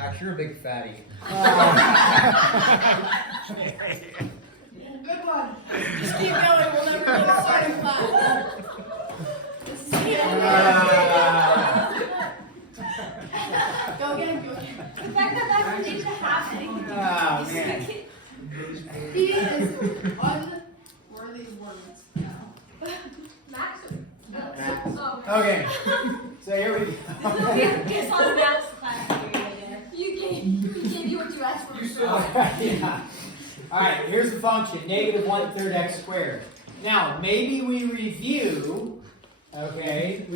Max, you're a big fatty. Good one. Just keep going. We'll never get a starting class. Go again. Go again. The fact that that needs to happen. Oh, man. He is unworthy words. Max? Oh. Okay, so here we go. Guess on the math class period. You gave you what you asked for. Yeah. All right, here's the function, negative 1/3 x squared. Now, maybe we review, okay,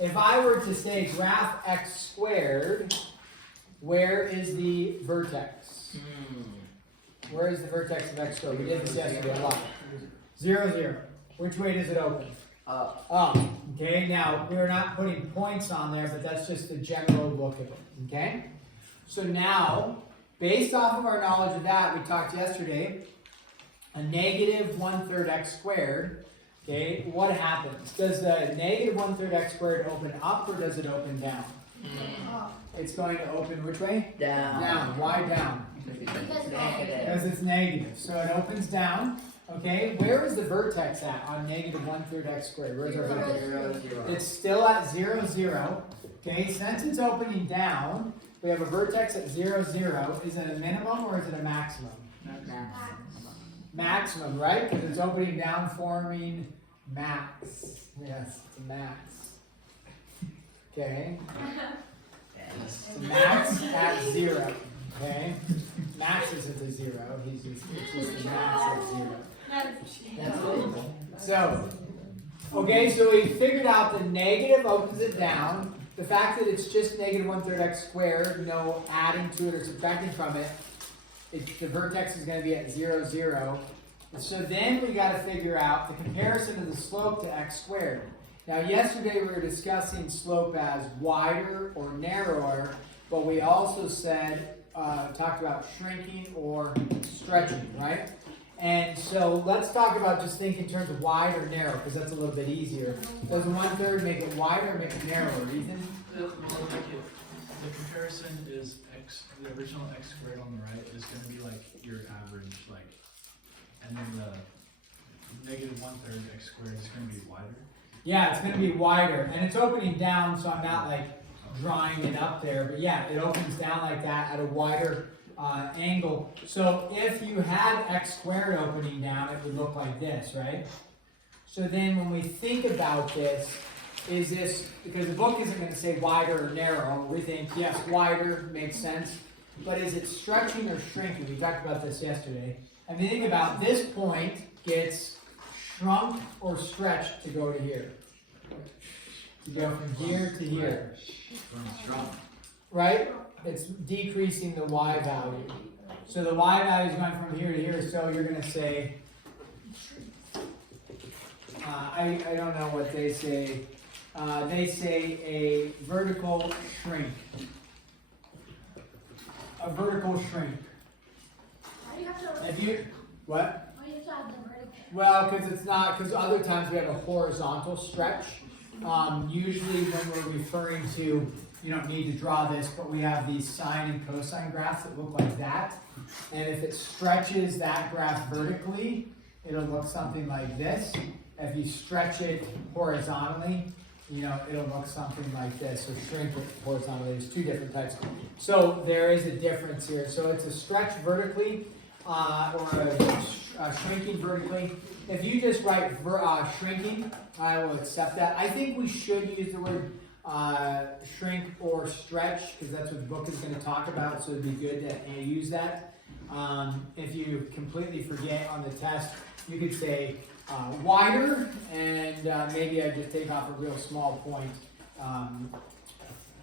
if I were to say graph x squared, where is the vertex? Where is the vertex of x squared? We did this yesterday a lot. 0, 0. Which way does it open? Up. Up. Okay, now we're not putting points on there, but that's just the general look of it. Okay? So now, based off of our knowledge of that, we talked yesterday, a negative 1/3 x squared. Okay, what happens? Does the negative 1/3 x squared open up or does it open down? It's going to open which way? Down. Down. Why down? Because it's negative. Because it's negative. So it opens down. Okay, where is the vertex at on negative 1/3 x squared? Where's our vertex? 0, 0. It's still at 0, 0. Okay, since it's opening down, we have a vertex at 0, 0. Is it a minimum or is it a maximum? Maximum, right? Because it's opening down, forming max. Yes, it's a max. Okay. It's a max at 0. Okay. Max isn't a 0. It's just a max at 0. That's it. So, okay, so we figured out the negative opens it down. The fact that it's just negative 1/3 x squared, no adding to it or subtracting from it, the vertex is going to be at 0, 0. So then we got to figure out the comparison of the slope to x squared. Now, yesterday we were discussing slope as wider or narrower, but we also said, talked about shrinking or stretching, right? And so let's talk about just think in terms of wide or narrow, because that's a little bit easier. Does 1/3 make it wider or make it narrower, Ethan? The comparison is x, the original x squared on the right is going to be like your average, like, and then the negative 1/3 x squared is going to be wider. Yeah, it's going to be wider, and it's opening down, so I'm not like drawing it up there, but yeah, it opens down like that at a wider angle. So if you had x squared opening down, it would look like this, right? So then when we think about this, is this, because the book isn't going to say wider or narrow, we think, yes, wider makes sense, but is it stretching or shrinking? We talked about this yesterday. And we think about this point gets shrunk or stretched to go to here. To go from here to here. Right? It's decreasing the y value. So the y value is going from here to here, so you're going to say, I don't know what they say. They say a vertical shrink. A vertical shrink. Why do you have to? If you, what? Why do you have to have the vertical? Well, because it's not, because other times we have a horizontal stretch. Usually when we're referring to, you don't need to draw this, but we have these sine and cosine graphs that look like that. And if it stretches that graph vertically, it'll look something like this. If you stretch it horizontally, it'll look something like this, or shrink it horizontally. There's two different types. So there is a difference here. So it's a stretch vertically, or a shrinking vertically. If you just write shrinking, I will accept that. I think we should use the word shrink or stretch, because that's what the book is going to talk about, so it'd be good to use that. If you completely forget on the test, you could say wider, and maybe I just take off a real small point,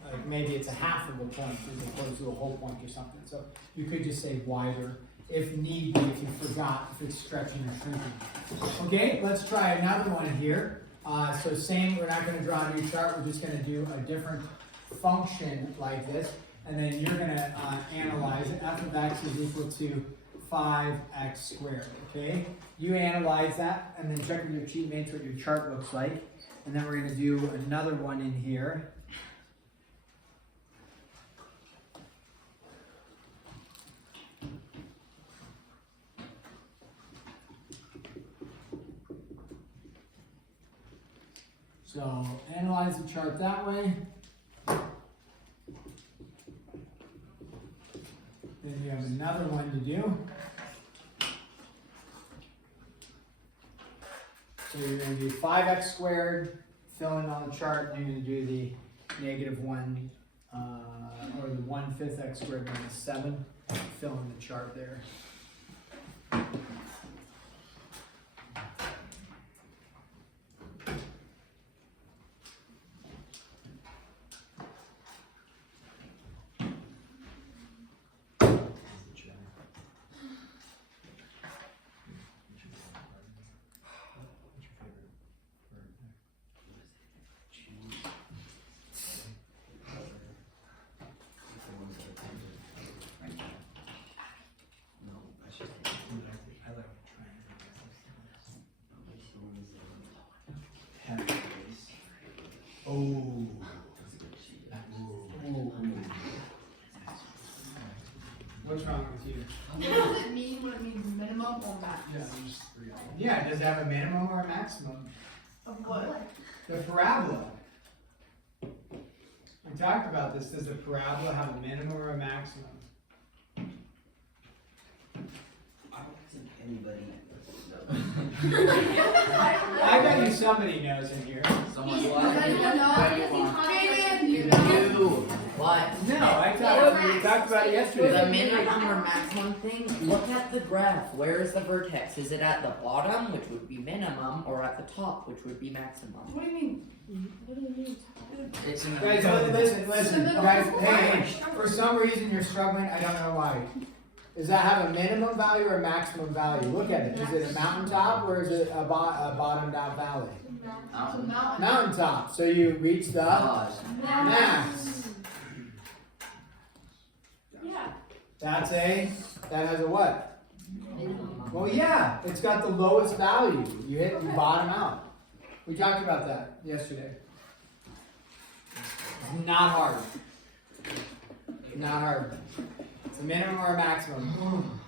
like maybe it's a half of a point as opposed to a whole point or something. So you could just say wider if need be, if you forgot if it's stretching or shrinking. Okay, let's try another one here. So same, we're not going to draw a new chart, we're just going to do a different function like this, and then you're going to analyze it. F of x is equal to 5x squared, okay? You analyze that, and then check with your cheat mates what your chart looks like, and then we're going to do another one in here. So analyze the chart that way. Then you have another one to do. So you're going to do 5x squared, fill in on the chart, and you're going to do the -1, or the 1/5 x squared minus 7, fill in the chart there. Oh. What's wrong with you? What does it mean when it means minimum or max? Yeah, just 3 hours. Yeah, does it have a minimum or a maximum? Of what? The parabola. We talked about this. Does the parabola have a minimum or a maximum? I don't think anybody knows. I bet you somebody knows in here. Someone You what? don't know? What? No, we talked about it yesterday. The minimum or maximum thing, look at the graph. Where is the vertex? Is it at the bottom, which would be minimum, or at the top, which would be maximum? What do you mean? It's in the Guys, listen, guys, hey, for some reason you're struggling, I don't know why. Does that have a minimum value or a maximum value? Look at it. Is it a mountaintop or is it a bottomed out valley? It's a mountain. Mountaintop. So you reach the God. max. Yeah. That has a what? Well, yeah, it's got the lowest value. You bottom out. We talked about that yesterday. It's not hard. Not hard. It's a minimum or a maximum.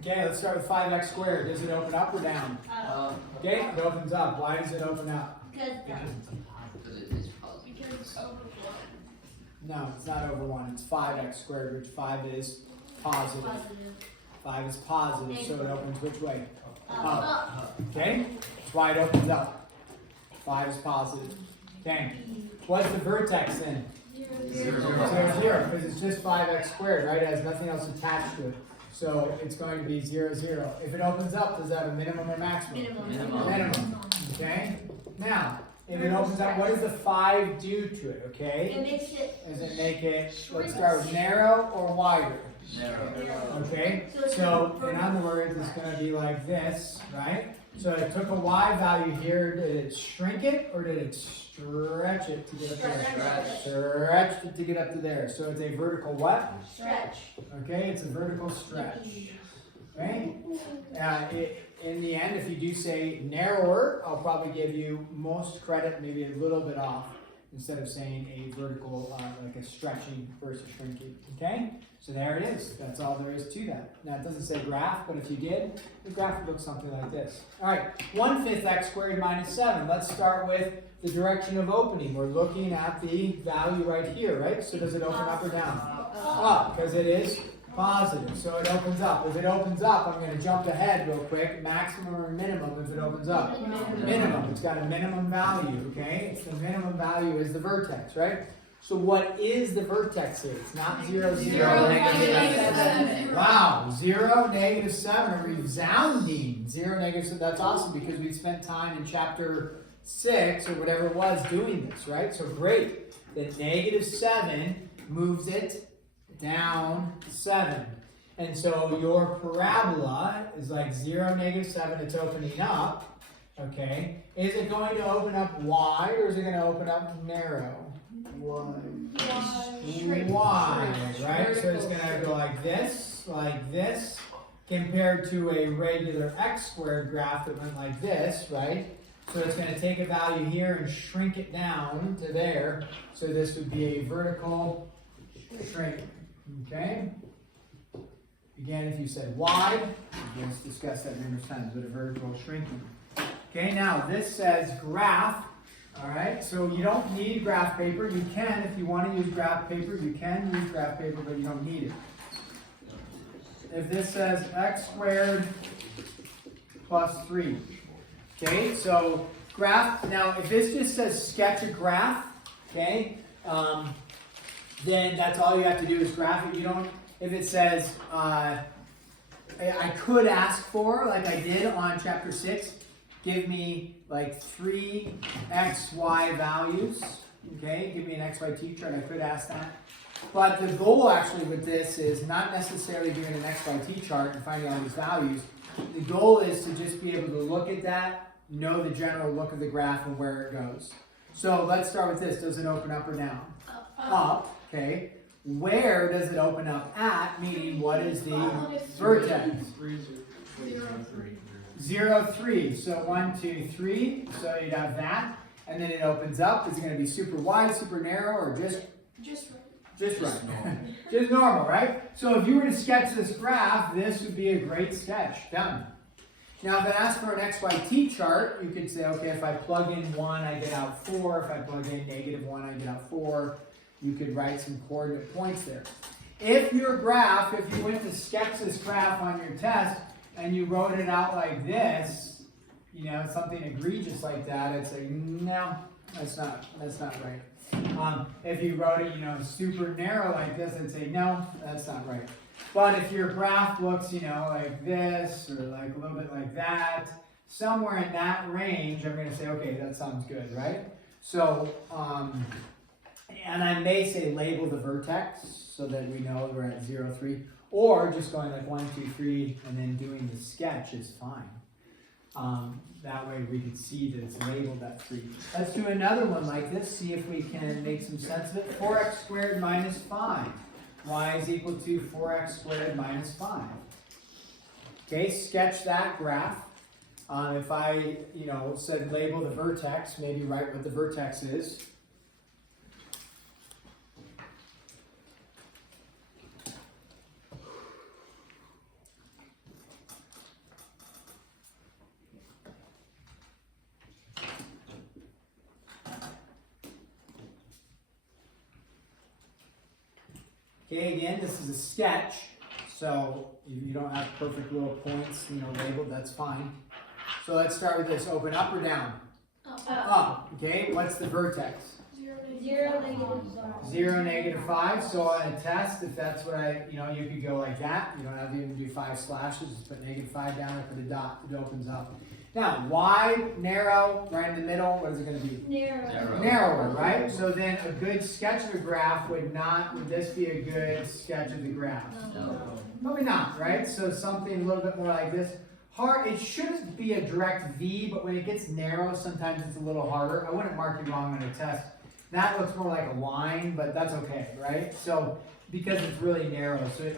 Okay, let's start with 5x squared. Does it open up or down? Okay, it opens up. Why does it open up? Because Because it is positive. Because it's over one. No, it's not over 1. It's 5x squared, which 5 is positive. positive. 5 is positive, so it opens which way? Up. Okay? That's why it opens up. 5 is positive. Okay. What's the vertex then? 0, 0, because it's just 5x squared, right? It has nothing else attached to it. So it's going to be 0, 0. If it opens up, does that have a minimum or maximum? Minimum. Okay? Now, if it opens up, what does the 5 do to it, okay? It makes it Does it make it, let's start with narrow or wider? Narrow. Okay? So, in other words, it's going to be like this, right? So it took a y value here. Did it shrink it or did it stretch it to get up there? Stretched it to get up to there. So it's a vertical what? stretch. Okay, it's a vertical stretch. Okay? In the end, if you do say narrower, I'll probably give you most credit, maybe a little bit off, instead of saying a vertical, like a stretching versus shrinking. Okay? So there it is. That's all there is to that. Now it doesn't say graph, but if you did, the graph would look something like this. All right, 1/5 x squared minus 7. Let's start with the direction of opening. We're looking at the value right here, right? So does it open up or down? Up, because it is positive. So it opens up. If it opens up, I'm going to jump ahead real quick. Maximum or minimum if it opens up? Minimum. It's got a minimum value, okay? It's the minimum value is the vertex, right? So what is the vertex here? It's not 0, 0, -7. Wow, 0, -7, a resounding 0, -7. That's awesome because we spent time in chapter 6 or whatever it was doing this, right? So great. Then negative 7 moves it down 7. And so your parabola is like 0, negative 7, it's opening up, okay? Is it going to open up wide or is it going to open up narrow? Wide, right? So it's going to go like this, compared to a regular x squared graph that went like this, right? So it's going to take a value here and shrink it down to there. So this would be a vertical shrink, okay? Again, if you said wide, let's discuss that numerous times, but a vertical shrinking. Okay, now this says graph, all right? So you don't need graph paper. You can, if you want to use graph paper, you can use graph paper, but you don't need it. If this says x squared plus 3, okay, so graph, now if this just says sketch a graph, okay, then that's all you have to do is graph it. You don't, if it says, I could ask for, like I did on chapter 6, give me like 3 x, y values, okay, give me an x, y t-chart, I could ask that. But the goal actually with this is not necessarily doing an x, y t-chart and finding all these values. The goal is to just be able to look at that, know the general look of the graph and where it goes. So let's start with this. Does it open up or down? Up, okay. Where does it open up at? Meaning, what is the vertex? 0, 3. So 1, 2, 3. So you'd have that. And then it opens up. Is it going to be super wide, super narrow, or just right? Just normal, right? So if you were to sketch this graph, this would be a great sketch. Done. Now, if it asks for an XYT chart, you could say, okay, if I plug in 1, I get out 4. If I plug in negative 1, I get out 4. You could write some coordinate points there. If your graph, if you went to sketch this graph on your test and you wrote it out like this, you know, something egregious like that, I'd say, no, that's not right. If you wrote it, you know, super narrow like this, I'd say, no, that's not right. But if your graph looks, you know, like this, or like a little bit like that, somewhere in that range, I'm going to say, okay, that sounds good, right? So, and I may say label the vertex so that we know we're at 0, 3, or just going like 1, 2, 3, and then doing the sketch is fine. That way we can see that it's labeled at 3. Let's do another one like this, see if we can make some sense of it. 4x squared minus 5. Y is equal to 4x squared minus 5. Okay, sketch that graph. If I, you know, said label the vertex, maybe write what the vertex is. Okay, again, this is a sketch, so if you don't have perfect little points, you know, labeled, that's fine. So let's start with this. Open up or down? Up. Okay, what's the vertex? 0, negative 5. 0, negative 5. So on a test, if that's what you could go like that. You don't have to even do 5 slashes. Just put negative 5 down or put a dot. It opens up. Now, wide, narrow, right in the middle, what is it going to be? Narrow. Narrower, right? So then a good sketch of a graph would this be a good sketch of the graph? No. Probably not, right? So something a little bit more like this. Hard, it shouldn't be a direct V, but when it gets narrow, sometimes it's a little harder. I wouldn't mark you wrong on a test. That looks more like a line, but that's okay, right? So, because it's really narrow, so it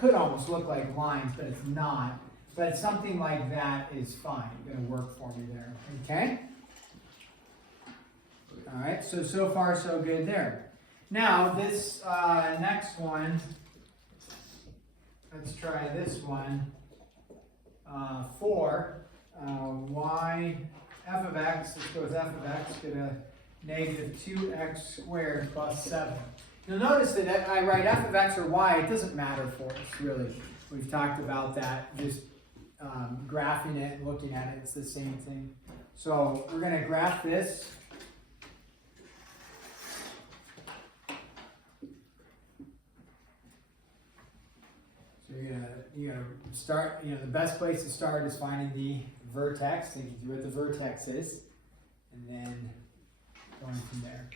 could almost look like lines, but it's not. But something like that is fine. Going to work for me there. Okay? All right, so far so good there. Now, this next one, let's try this one. 4, y, f of x, let's go with f of x, get a negative 2x squared plus 7. You'll notice that I write f of x or y, it doesn't matter for us, really. We've talked about that, just graphing it and looking at it, it's the same thing. So we're going to graph this. So you're gonna start, the best place to start is finding the vertex, thinking through what the vertex is. and then going from there.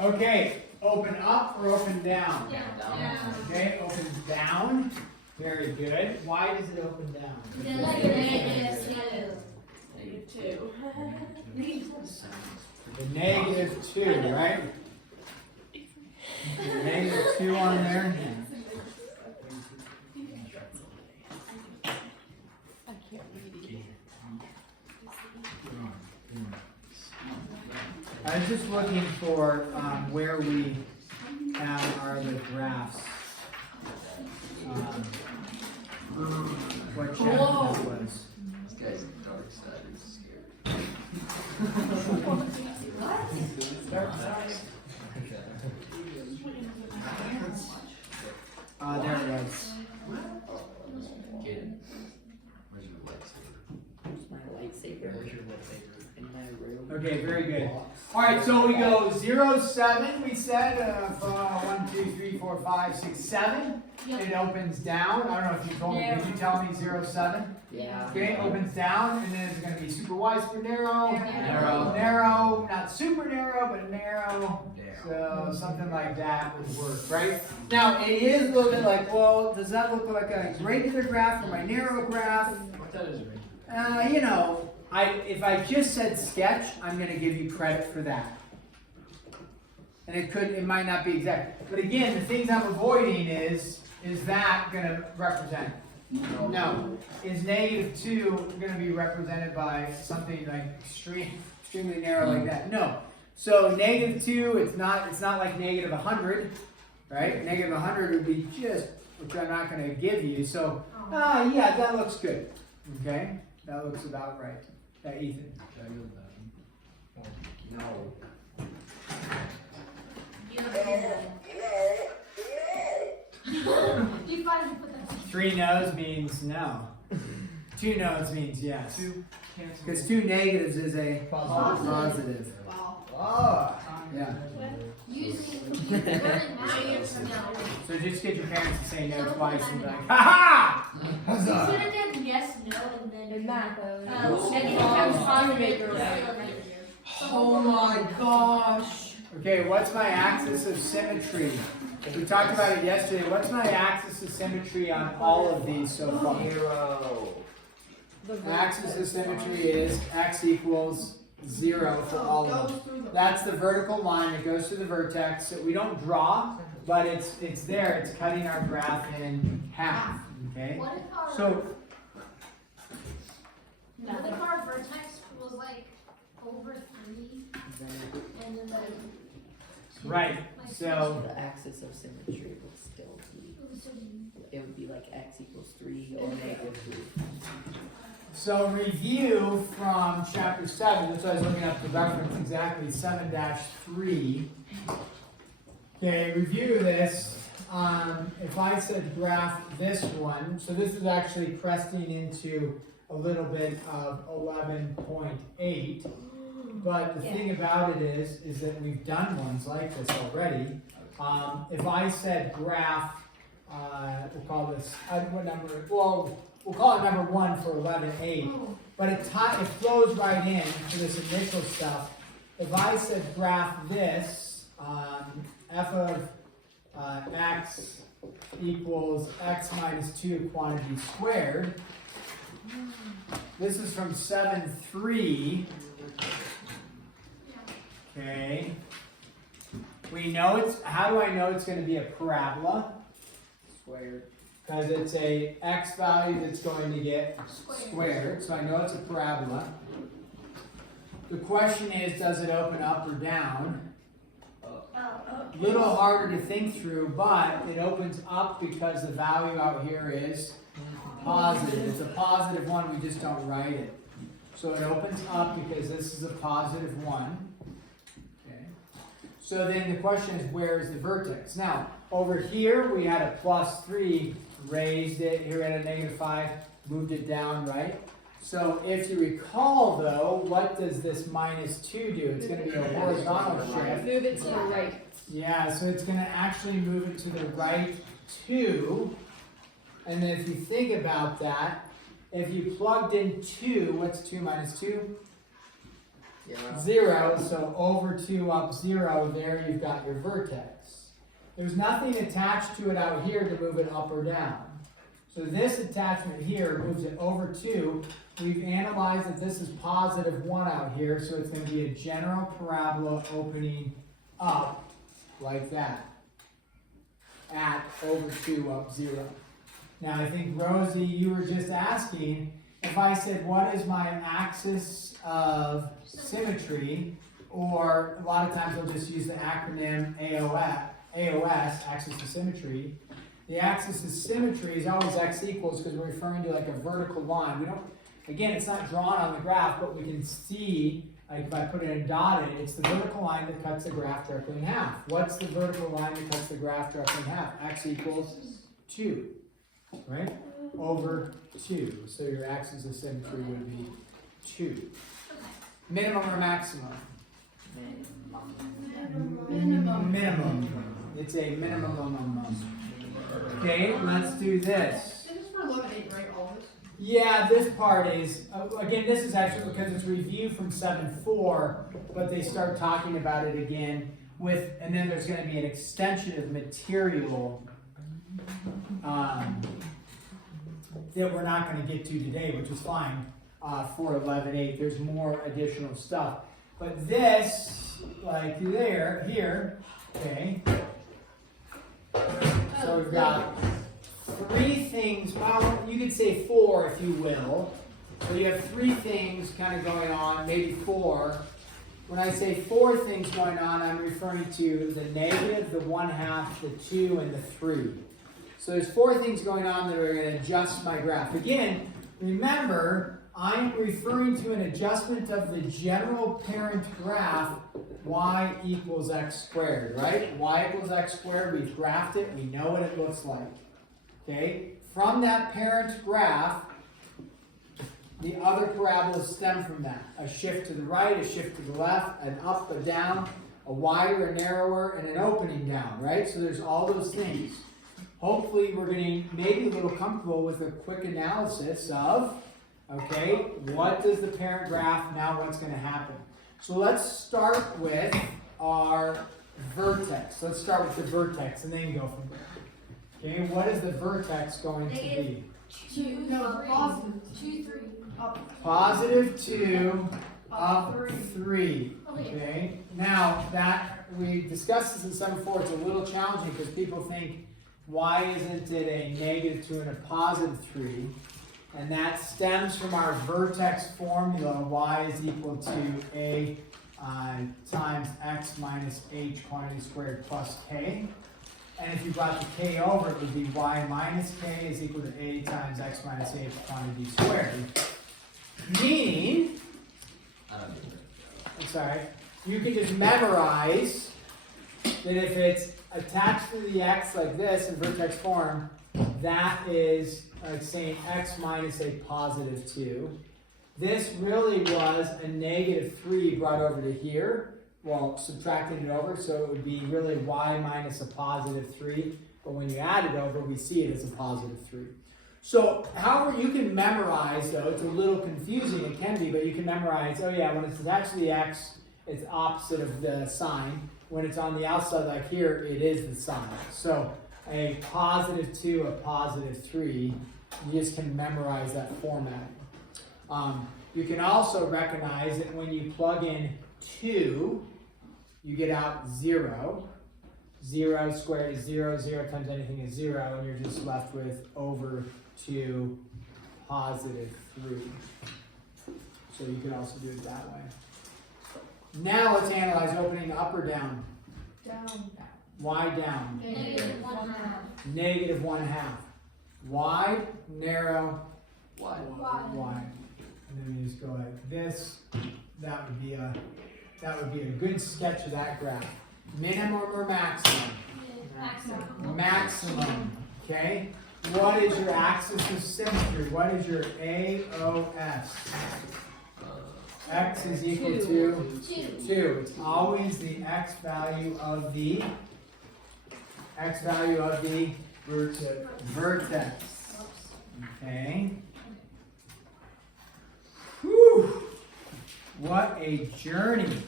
Okay, open up or open down? Down. Okay, open down. Very good. Why does it open down? Negative Two. The -2, right? -2 on there. I was just looking for where we have our other graphs. What chapter that was. This guy's dark side is scary. There it was. Kid, where's your lightsaber? Where's my lightsaber? Where's your lightsaber? In my room. Okay, very good. All right, so we go 0, 7. We said 1, 2, 3, 4, 5, 6, 7. Yep. It opens down. I don't know if you told me. Did you tell me 0, 7? Yeah. Okay, opens down, and then it's going to be super wide, super narrow, Narrow. narrow, not super narrow, but narrow. So something like that would work, right? Now it is a little bit like, well, does that look like a regular graph or my narrow graph? What that is right? You know, if I just said sketch, I'm going to give you credit for that. And it might not be exact. But again, the things I'm avoiding is that going to represent? No. Is -2 going to be represented by something like extremely narrow like that? No. So -2, it's not like -100, right? -100 would be just, which I'm not going to give you. So, yeah, that looks good. Okay, that looks about right. Ethan. Should I go with that one? No. You finally put that. 3 no's means no. 2 no's means yes. Two cancel. Because 2 negatives is a Positive. positive. Wow. Oh, yeah. Using negative no. So just get your parents to say no twice and be like, ha You ha! should have done yes, no, and then Not negative times positive. Negative. Oh my gosh. Okay, what's my axis of symmetry? We talked about it yesterday. What's my axis of symmetry on all of these so far? 0. Axis of symmetry is x equals 0 for all of them. That's the vertical line that goes to the vertex. So we don't draw, but it's there. It's cutting our graph in half. Okay. What if our So what if our vertex was like over 3 and then like right. So The axis of symmetry would still be, it would be like x equals 3 or -3. So review from chapter 7, that's why I was looking up the reference exactly, 7-3. Okay, review this. If I said graph this one, so this is actually cresting into a little bit of 11.8. But the thing about it is that we've done ones like this already. If I said graph, we'll call this, what number? Well, we'll call it number 1 for 11.8. But it flows right in to this initial stuff. If I said graph this, f of x equals x minus 2 quantity squared. This is from 7.3. Okay. We know how do I know it's going to be a parabola? Squared. Because it's a x value that's going to get squared, so I know it's a parabola. The question is, does it open up or down? little harder to think through, but it opens up because the value out here is positive. It's a positive one, we just don't write it. So it opens up because this is a positive one. Okay. So then the question is, where is the vertex? Now, over here we had a +3, raised it, here we had a -5, moved it down, right? So if you recall though, what does this -2 do? It's going to be a horizontal shift. Move it to the right. Yeah, so it's going to actually move it to the right 2. And then if you think about that, if you plugged in 2, what's 2 minus 2? 0. So over 2 up 0, there you've got your vertex. There's nothing attached to it out here to move it up or down. So this attachment here moves it over 2. We've analyzed that this is +1 out here, so it's going to be a general parabola opening up like that at over 2 up 0. Now I think, Rosie, you were just asking, if I said what is my axis of symmetry, or a lot of times we'll just use the acronym AOS, axis of symmetry. The axis of symmetry is always x equals because we're referring to like a vertical line. We don't, again, it's not drawn on the graph, but we can see, like if I put it in dotted, it's the vertical line that cuts the graph directly in half. What's the vertical line that cuts the graph directly in half? X equals 2, right? Over 2. So your axis of symmetry would be 2. Minimum or maximum? Minimum. It's a minimum. Okay, let's do this. This is for 11.8, right? All this? Yeah, this part is, again, this is actually because it's reviewed from 7.4, but they start talking about it again with, and then there's going to be an extension of material that we're not going to get to today, which is fine for 11.8. There's more additional stuff. But this, like here, okay, so we've got 3 things, well, you could say 4 if you will. So you have 3 things kind of going on, maybe 4. When I say 4 things going on, I'm referring to the negative, the 1/2, the 2, and the 3. So there's 4 things going on that are going to adjust my graph. Again, remember, I'm referring to an adjustment of the general parent graph, y equals x squared, right? Y equals x squared, we've graphed it, we know what it looks like. Okay? From that parent graph, the other parabolas stem from that. A shift to the right, a shift to the left, an up, a down, a wider, a narrower, and an opening down, right? So there's all those things. Hopefully we're getting maybe a little comfortable with a quick analysis of, okay, what does the parent graph, now what's going to happen? So let's start with our vertex. Let's start with the vertex and then go from there. Okay, what is the vertex going to be? 2, No, 3. positive. 2, 3. Up. Positive 2, up 3. 3. Okay, now that we discussed this in 7.4, it's a little challenging because people think, why isn't it a -2 and a +3? And that stems from our vertex formula, y is equal to a times x minus h quantity squared plus k. And if you brought the k over, it would be y minus k is equal to a times x minus h quantity squared. Meaning, I'm sorry, you can just memorize that if it's attached to the x like this in vertex form, that is like saying x minus a +2. This really was a -3 brought over to here, well, subtracting it over, so it would be really y minus a +3, but when you add it over, we see it as a +3. So, however you can memorize, though, it's a little confusing, it can be, but you can memorize, oh yeah, when it's attached to the x, it's opposite of the sign. When it's on the outside like here, it is the sign. So, a +2, a +3, you just can memorize that format. You can also recognize that when you plug in 2, you get out 0. 0 squared is 0, 0 times anything is 0, and you're just left with over 2 +3. So you can also do it that way. Now let's analyze opening up or down. Down. Y down. Negative 1/2. Negative 1/2. Wide, narrow, Why? wide. And then we just go like this. That would be a good sketch of that graph. Minimum or maximum? Maximum. Maximum. Okay. What is your axis of symmetry? What is your AOS? X is equal to 2. It's always the x value of the vertex. Okay. Whew. What a journey.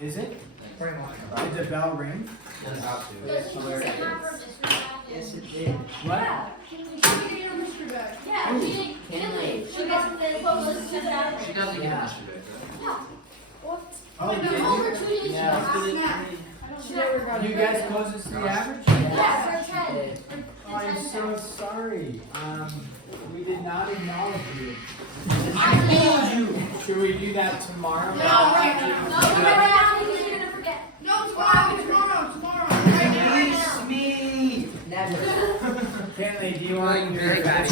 Is it? Did the bell ring? Does it have her disregard? Yes, it did. What? She can get her mystery back. Yeah, she didn't. Kinley. She wasn't the closest to that. She doesn't get Yeah. yesterday, What? Oh, The did over you? 2 days. Yeah. Snap. She never got You it guys back. closest to the average? Yeah, for 10. Did. Oh, I'm so sorry. We did not acknowledge you. Should we do that tomorrow? No, right No, now. remember now, because you're gonna forget. No, tomorrow. Right now. Me. Never. Kenley, do you want your Very bad.